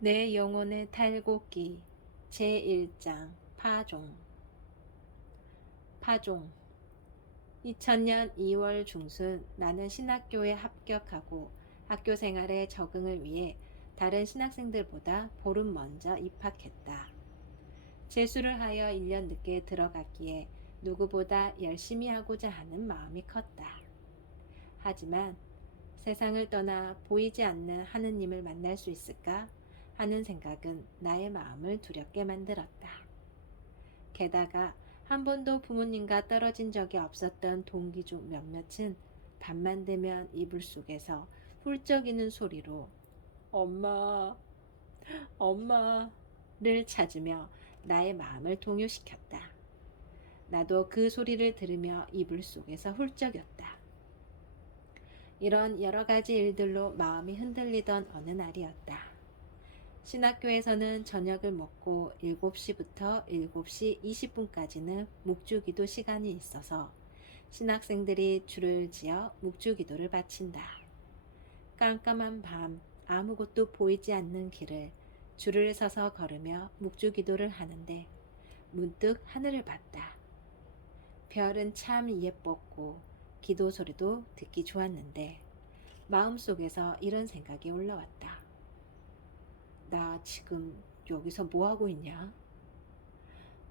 내 영혼의 탈곡기 제1장 파종. 2000년 2월 중순 나는 신학교에 합격하고 학교 생활에 적응을 위해 다른 신학생들보다 보름 먼저 입학했다. 재수를 하여 1년 늦게 들어갔기에 누구보다 열심히 하고자 하는 마음이 컸다. 하지만 세상을 떠나 보이지 않는 하느님을 만날 수 있을까 하는 생각은 나의 마음을 두렵게 만들었다. 게다가 한 번도 부모님과 떨어진 적이 없었던 동기 중 몇몇은 밤만 되면 이불 속에서 훌쩍이는 소리로 엄마, 엄마를 찾으며 나의 마음을 동요시켰다. 나도 그 소리를 들으며 이불 속에서 훌쩍였다. 이런 여러 가지 일들로 마음이 흔들리던 어느 날이었다. 신학교에서는 저녁을 먹고 7시부터 7시 20분까지는 묵주기도 시간이 있어서 신학생들이 줄을 지어 묵주기도를 바친다. 깜깜한 밤 아무것도 보이지 않는 길을 줄을 서서 걸으며 묵주기도를 하는데 문득 하늘을 봤다. 별은 참 예뻤고 기도 소리도 듣기 좋았는데 마음속에서 이런 생각이 올라왔다. 나 지금 여기서 뭐 하고 있냐?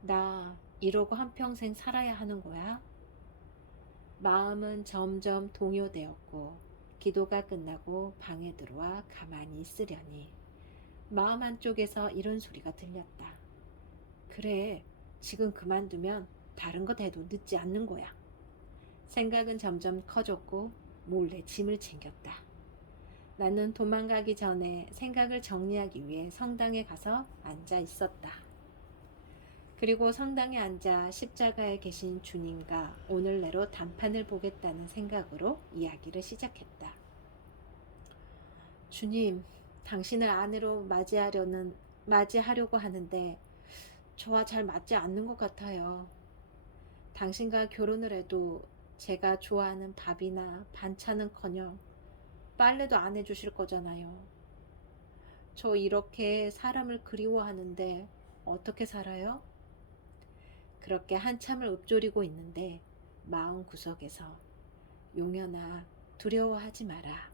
나 이러고 한평생 살아야 하는 거야? 마음은 점점 동요되었고 기도가 끝나고 방에 들어와 가만히 있으려니 마음 한쪽에서 이런 소리가 들렸다. 그래, 지금 그만두면 다른 것 해도 늦지 않는 거야. 생각은 점점 커졌고 몰래 짐을 챙겼다. 나는 도망가기 전에 생각을 정리하기 위해 성당에 가서 앉아 있었다. 그리고 성당에 앉아 십자가에 계신 주님과 오늘 내로 단판을 보겠다는 생각으로 이야기를 시작했다. 주님, 당신을 아내로 맞이하려고 하는데 저와 잘 맞지 않는 것 같아요. 당신과 결혼을 해도 제가 좋아하는 밥이나 반찬은커녕 빨래도 안 해주실 거잖아요. 저 이렇게 사람을 그리워하는데 어떻게 살아요? 그렇게 한참을 읊조리고 있는데 마음 구석에서 용연아, 두려워하지 마라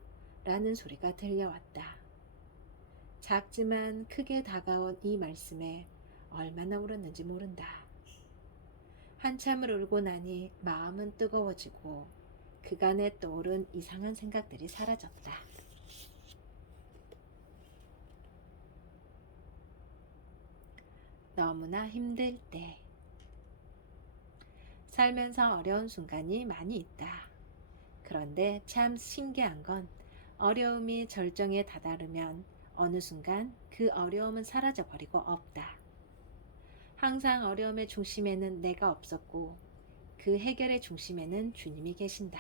라는 소리가 들려왔다. 작지만 크게 다가온 이 말씀에 얼마나 울었는지 모른다. 한참을 울고 나니 마음은 뜨거워지고 그간에 떠오른 이상한 생각들이 사라졌다. 너무나 힘들 때. 살면서 어려운 순간이 많이 있다. 그런데 참 신기한 건 어려움이 절정에 다다르면 어느 순간 그 어려움은 사라져버리고 없다. 항상 어려움의 중심에는 내가 없었고 그 해결의 중심에는 주님이 계신다.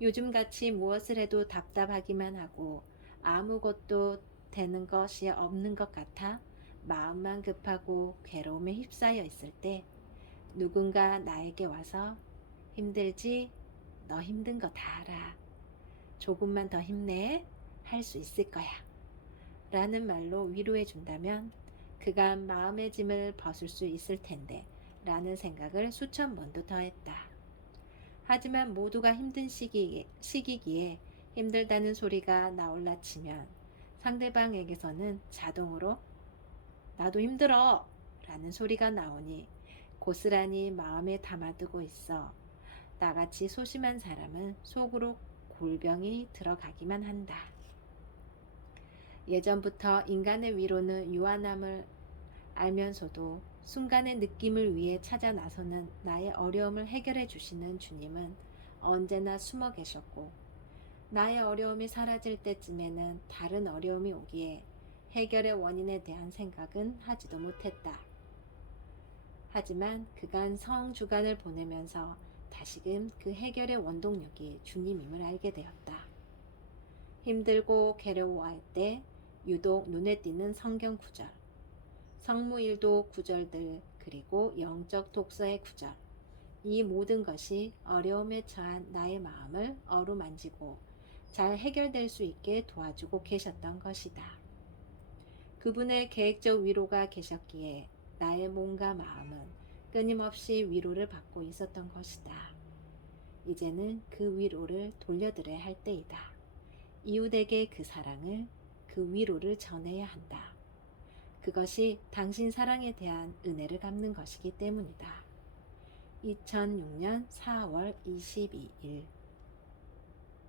요즘같이 무엇을 해도 답답하기만 하고 아무것도 되는 것이 없는 것 같아 마음만 급하고 괴로움에 휩싸여 있을 때 누군가 나에게 와서 힘들지? 너 힘든 거 다 알아. 조금만 더 힘내. 할 수 있을 거야. 라는 말로 위로해 준다면 그간 마음의 짐을 벗을 수 있을 텐데 라는 생각을 수천 번도 더 했다. 하지만 모두가 힘든 시기기에 힘들다는 소리가 나올라 치면 상대방에게서는 자동으로 나도 힘들어 라는 소리가 나오니 고스란히 마음에 담아두고 있어 나같이 소심한 사람은 속으로 골병이 들어가기만 한다. 예전부터 인간의 위로는 유한함을 알면서도 순간의 느낌을 위해 찾아 나서는 나의 어려움을 해결해 주시는 주님은 언제나 숨어 계셨고 나의 어려움이 사라질 때쯤에는 다른 어려움이 오기에 해결의 원인에 대한 생각은 하지도 못했다. 하지만 그간 성주간을 보내면서 다시금 그 해결의 원동력이 주님임을 알게 되었다. 힘들고 괴로워할 때 유독 눈에 띄는 성경 구절, 성무일도 구절들 그리고 영적 독서의 구절, 이 모든 것이 어려움에 처한 나의 마음을 어루만지고 잘 해결될 수 있게 도와주고 계셨던 것이다. 그분의 계획적 위로가 계셨기에 나의 몸과 마음은 끊임없이 위로를 받고 있었던 것이다. 이제는 그 위로를 돌려드려야 할 때이다. 이웃에게 그 사랑을, 그 위로를 전해야 한다. 그것이 당신 사랑에 대한 은혜를 갚는 것이기 때문이다. 2006년 4월 22일